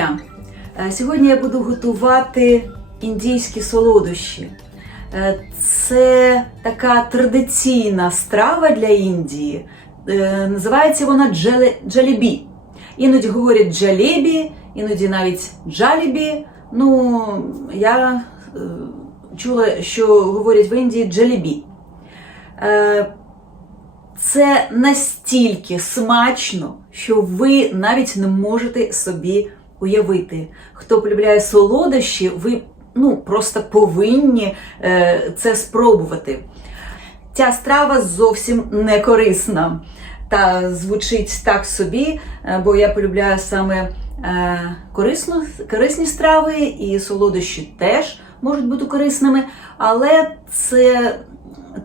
дня! Е, Сьогодні я буду готувати індійські солодощі. Е, Це така традиційна страва для Індії. Е, Називається вона джалібі. Іноді говорять джалебі, іноді навіть джалібі. Ну, я чула, що говорять в Індії джалібі. Це настільки смачно, що ви навіть не можете собі уявити. Хто полюбляє солодощі, ви ну, просто повинні е, це спробувати. Ця страва зовсім не корисна та звучить так собі, е, бо я полюбляю саме е, корисну, корисні страви, і солодощі теж можуть бути корисними, але це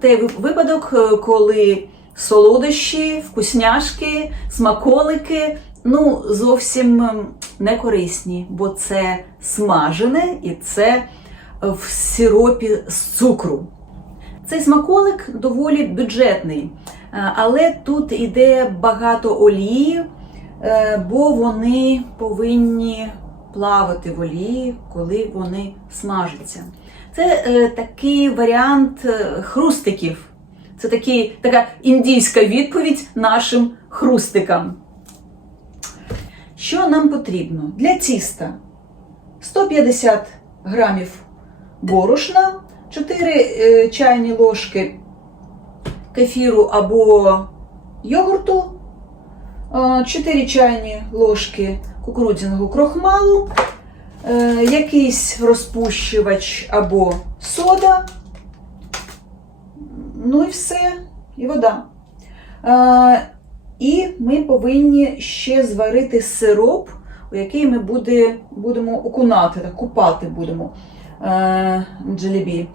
той випадок, е, коли солодощі, вкусняшки, смаколики ну, зовсім ем, не корисні, бо це смажене і це в сиропі з цукру. Цей смаколик доволі бюджетний, е, але тут іде багато олії, е, бо вони повинні плавати в олії, коли вони смажаться. Це е, такий варіант е, хрустиків. Це такий, така індійська відповідь нашим хрустикам. Що нам потрібно? Для тіста 150 грамів борошна, 4 е, чайні ложки кефіру або йогурту, е, 4 чайні ложки кукурудзяного крохмалу, е, якийсь розпущувач або сода, ну і все, і вода. І ми повинні ще зварити сироп, у який ми буде, будемо окунати, так, купати будемо е, джелебі.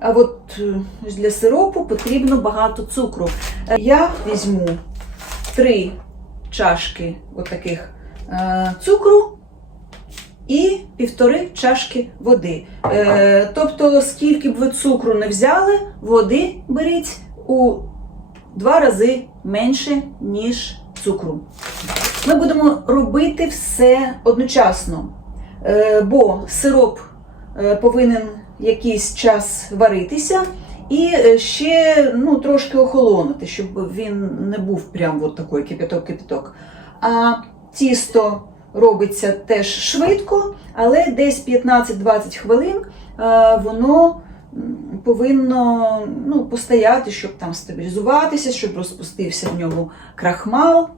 А от е, для сиропу потрібно багато цукру. Е, Я візьму три чашки от е, цукру і півтори чашки води. Е, тобто, скільки б ви цукру не взяли, води беріть у два рази менше, ніж цукру. Ми будемо робити все одночасно, е, бо сироп е, повинен якийсь час варитися і е, ще ну, трошки охолонути, щоб він не був прям от такий кипяток-кипяток. А тісто робиться теж швидко, але десь 15-20 хвилин воно повинно ну, постояти, щоб там стабілізуватися, щоб розпустився в ньому крахмал.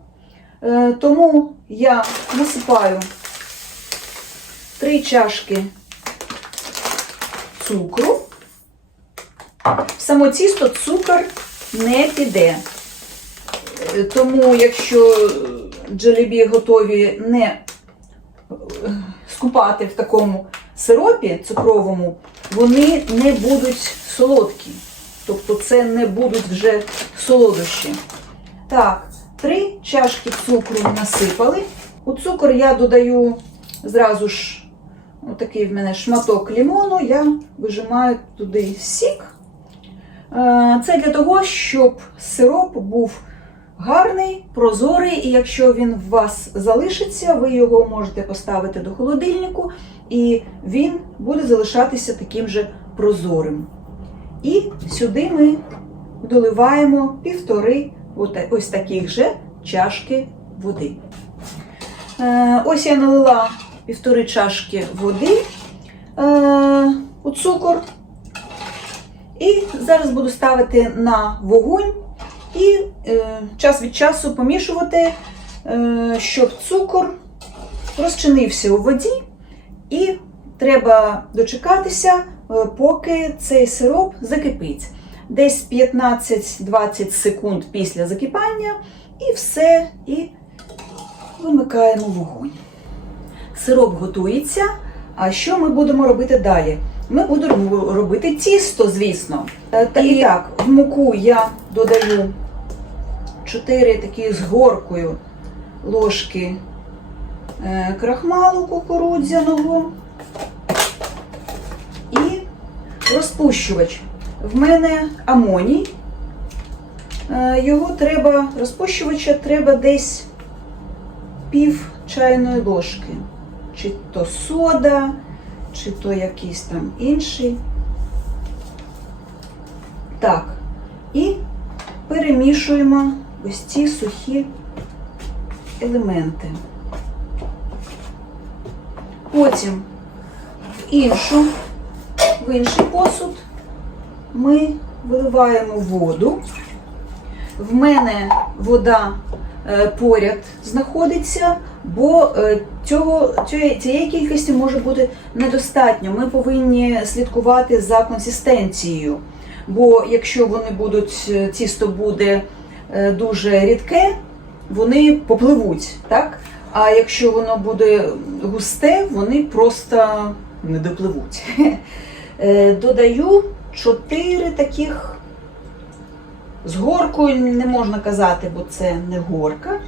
Е, Тому я насипаю 3 чашки цукру. В само тісто цукор не піде. Е, Тому, якщо джелебі готові не е, скупати в такому сиропі цукровому, вони не будуть солодкі. Тобто це не будуть вже солодощі. Так, три чашки цукру насипали. У цукор я додаю зразу ж отакий в мене шматок лімону, я вижимаю туди сік. Е, Це для того, щоб сироп був гарний, прозорий, і якщо він в вас залишиться, ви його можете поставити до холодильнику, і він буде залишатися таким же прозорим. І сюди ми доливаємо півтори ось таких же чашки води. Е, Ось я налила півтори чашки води е, у цукор. І зараз буду ставити на вогонь і е, час від часу помішувати, е, щоб цукор розчинився у воді, і треба дочекатися, е, поки цей сироп закипить. Десь 15-20 секунд після закипання, і все, і вимикаємо вогонь. Сироп готується. А що ми будемо робити далі? Ми будемо робити тісто, звісно. Е, І так, в муку я додаю 4 такі з горкою ложки е, крахмалу кукурудзяного і розпущувач. В мене амоній. Е, Його треба, розпущувача треба десь пів чайної ложки. чи то сода, чи то якийсь там інший. Так, і перемішуємо ось ці сухі елементи. Потім в іншу, в інший посуд ми виливаємо воду. В мене вода е, поряд знаходиться, бо е, цього, цієї, кількості може бути недостатньо. Ми повинні слідкувати за консистенцією. Бо якщо вони будуть, е, тісто буде дуже рідке, вони попливуть, так? А якщо воно буде густе, вони просто не допливуть. Е, Додаю 4 таких з горкою не можна казати, бо це не горка,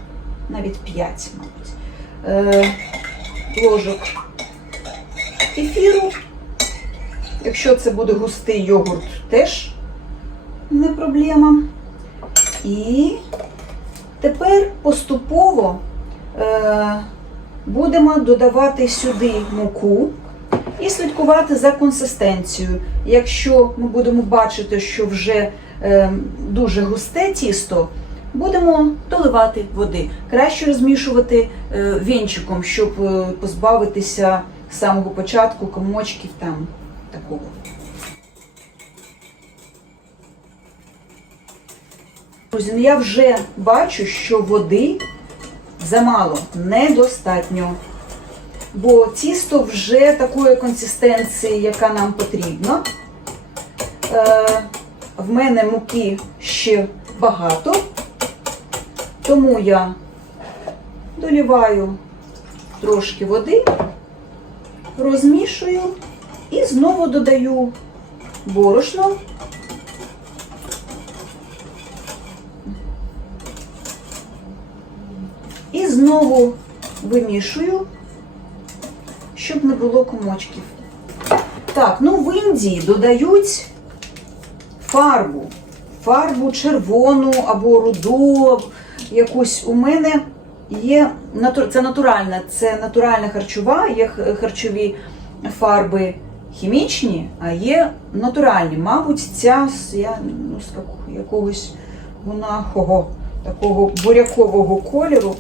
навіть 5, мабуть. Е, Ложок кефіру. Якщо це буде густий йогурт, теж не проблема. І тепер поступово е, будемо додавати сюди муку і слідкувати за консистенцією. Якщо ми будемо бачити, що вже е, дуже густе тісто, будемо доливати води. Краще розмішувати е, вінчиком, щоб позбавитися з самого початку комочків там такого. Друзі, ну я вже бачу, що води замало, недостатньо. Бо тісто вже такої консистенції, яка нам потрібна. Е, в мене муки ще багато, тому я доліваю трошки води, розмішую і знову додаю борошно. І знову вимішую, щоб не було комочків. Так, ну в Індії додають фарбу. Фарбу червону або руду, якусь у мене є це натуральна, це натуральна харчова, є харчові фарби хімічні, а є натуральні. Мабуть, ця я, ну, з якогось вона ого, такого бурякового кольору.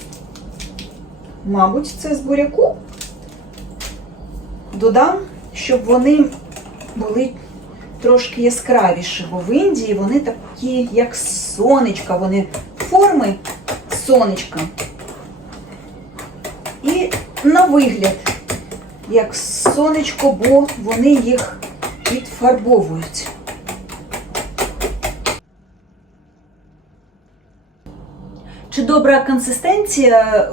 Мабуть, це з буряку. Додам, щоб вони були трошки яскравіші, бо в Індії вони такі, як сонечка, вони форми сонечка. І на вигляд, як сонечко, бо вони їх підфарбовують. Чи добра консистенція е,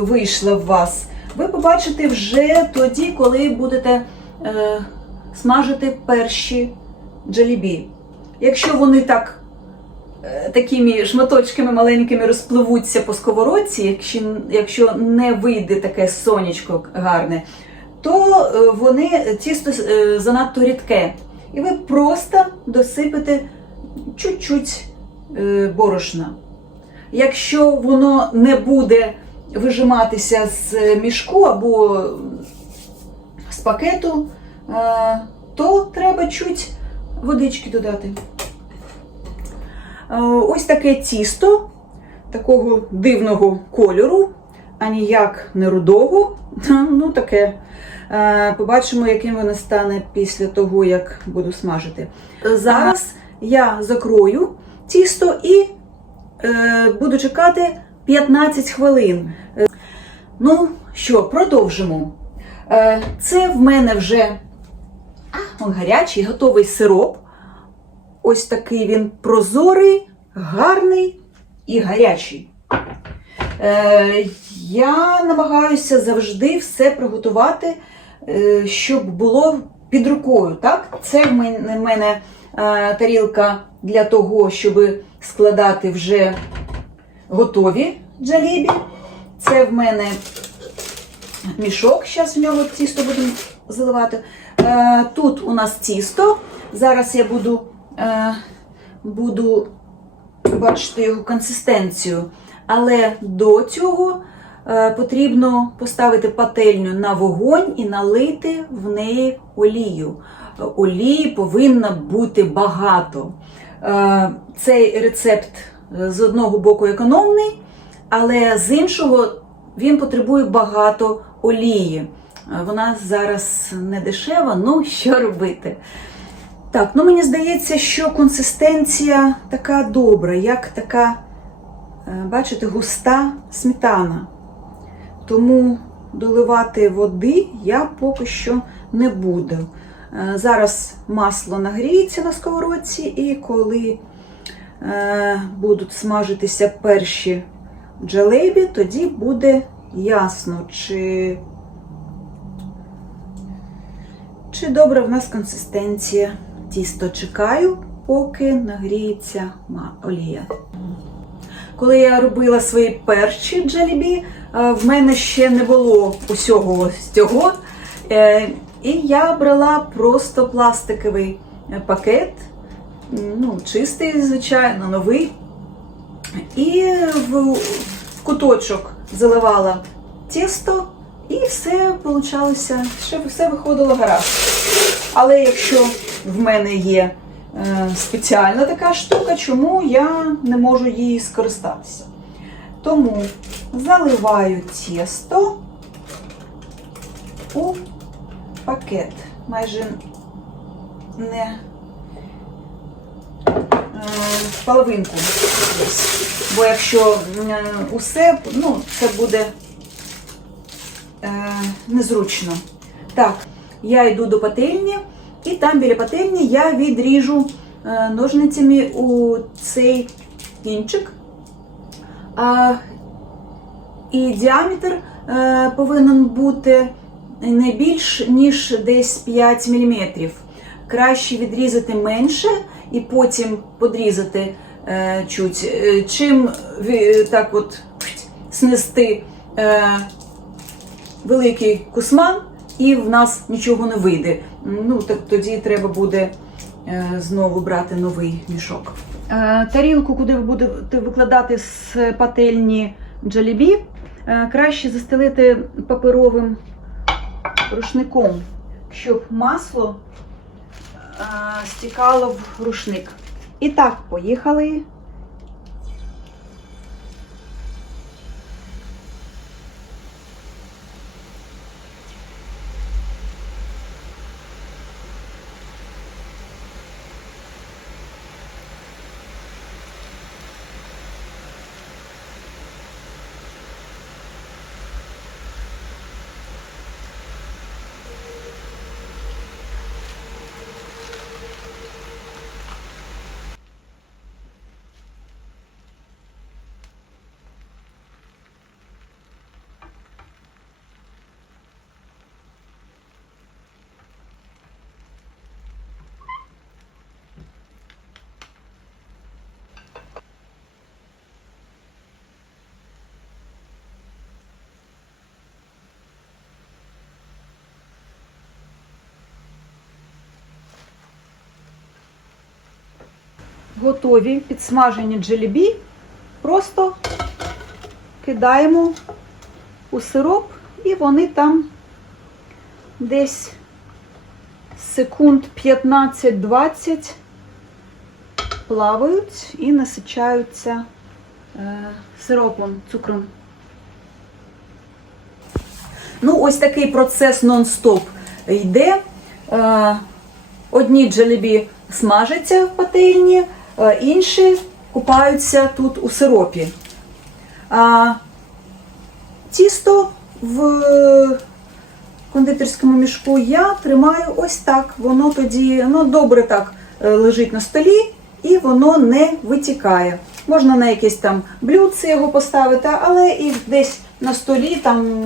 вийшла в вас, ви побачите вже тоді, коли будете е, смажити перші джалібі. Якщо вони так е, такими шматочками маленькими розпливуться по сковородці, якщо, не вийде таке сонечко гарне, то вони тісто занадто рідке. І ви просто досипете чуть-чуть борошна. Якщо воно не буде вижиматися з мішку або з пакету, е, то треба чуть водички додати. Е, Ось таке тісто такого дивного кольору, а ніяк не рудого. Ну, таке. Е, Побачимо, яким воно стане після того, як буду смажити. Зараз я закрою тісто і буду чекати 15 хвилин. Е, Ну що, продовжимо. Е, Це в мене вже гарячий, готовий сироп. Ось такий він прозорий, гарний і гарячий. Е, Я намагаюся завжди все приготувати, е, щоб було під рукою. Так? Це в мене, е, тарілка для того, щоб складати вже готові джалібі. Це в мене мішок, зараз в нього тісто будемо заливати. Е, Тут у нас тісто. Зараз я буду, е, буду бачити його консистенцію. Але до цього е, потрібно поставити пательню на вогонь і налити в неї олію. Олії повинно бути багато. Е, Цей рецепт е, з одного боку економний, але з іншого він потребує багато олії. Е, Вона зараз не дешева, ну що робити? Так, ну мені здається, що консистенція така добра, як така, бачите, густа сметана. Тому доливати води я поки що не буду. Е, Зараз масло нагріється на сковородці, і коли е, будуть смажитися перші джалебі, тоді буде ясно, чи, чи добра в нас консистенція тісто. Чекаю, поки нагріється олія. Коли я робила свої перші джалібі, е, в мене ще не було усього ось цього. І я брала просто пластиковий е, пакет, ну, чистий, звичайно, новий. І в, куточок заливала тісто, і все получалося, ще все виходило гаразд. Але якщо в мене є е, спеціальна така штука, чому я не можу її скористатися? Тому заливаю тісто у пакет. Майже не е, в половинку. Бо якщо е, усе, ну, це буде е, незручно. Так, я йду до пательні, і там біля пательні я відріжу ножницями у цей кінчик. І діаметр повинен бути не більш ніж десь 5 мм. Краще відрізати менше і потім подрізати е, чуть. Е, Чим ві- так от снести е, великий кусман, і в нас нічого не вийде. Ну, так тоді треба буде е, знову брати новий мішок. Е, тарілку, куди ви будете викладати з пательні джалібі, е, краще застелити паперовим рушником, щоб масло е, стікало в рушник. І так, поїхали. Готові підсмажені джелібі. Просто кидаємо у сироп, і вони там десь секунд 15-20 плавають і насичаються е, сиропом, цукром. Ну, ось такий процес нон-стоп йде. Е, Одні джалебі смажаться в пательні, інші купаються тут у сиропі. А тісто в кондитерському мішку я тримаю ось так. Воно тоді ну, добре так е, лежить на столі і воно не витікає. Можна на якесь там блюдце його поставити, але і десь на столі, там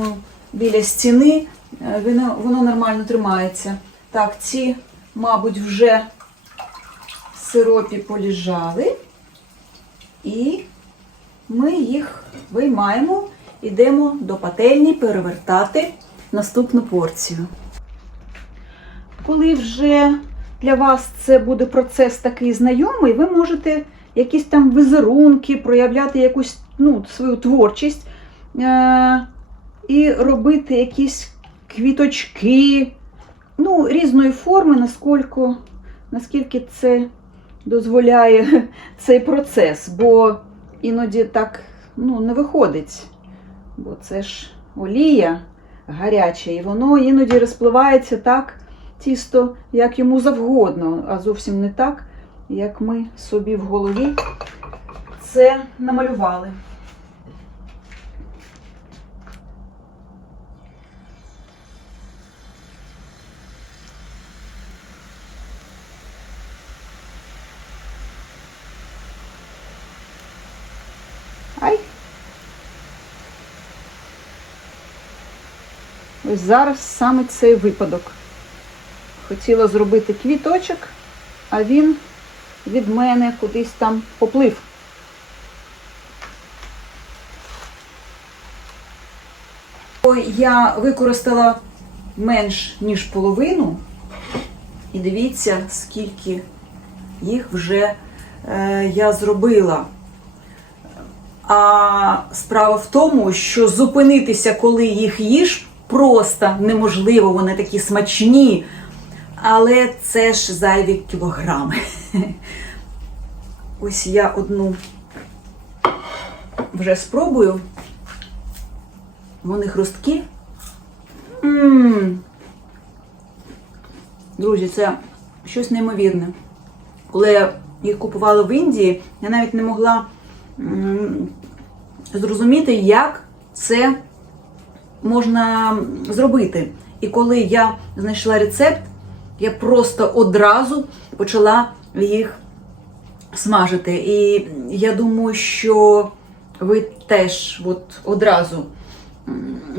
біля стіни, е, воно, воно нормально тримається. Так, ці, мабуть, вже сиропі поліжали. І ми їх виймаємо, йдемо до пательні перевертати наступну порцію. Коли вже для вас це буде процес такий знайомий, ви можете якісь там візерунки, проявляти якусь ну, свою творчість. Е, і робити якісь квіточки, ну, різної форми, наскільки, наскільки це дозволяє цей процес, бо іноді так ну, не виходить. Бо це ж олія гаряча, і воно іноді розпливається так тісто, як йому завгодно, а зовсім не так, як ми собі в голові це намалювали. Ось зараз саме цей випадок. Хотіла зробити квіточок, а він від мене кудись там поплив. Я використала менш ніж половину. І дивіться, скільки їх вже е, я зробила. А справа в тому, що зупинитися, коли їх їш, просто неможливо. Вони такі смачні. Але це ж зайві кілограми. Ось я одну вже спробую. Вони хрусткі. М. Друзі, це щось неймовірне. Коли я їх купувала в Індії, я навіть не могла м, зрозуміти, як це можна зробити. І коли я знайшла рецепт, я просто одразу почала їх смажити. І я думаю, що ви теж от одразу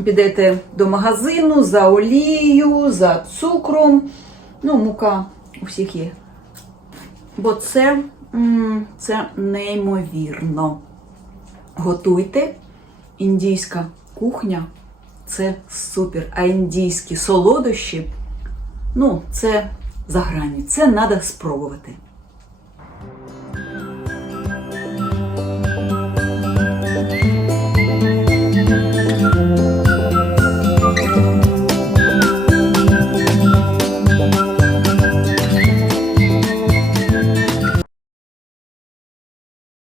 підете до магазину за олією, за цукром. Ну, мука у всіх є. Бо це, це неймовірно. Готуйте. Індійська кухня це супер. А індійські солодощі, ну, це за грані. Це треба спробувати.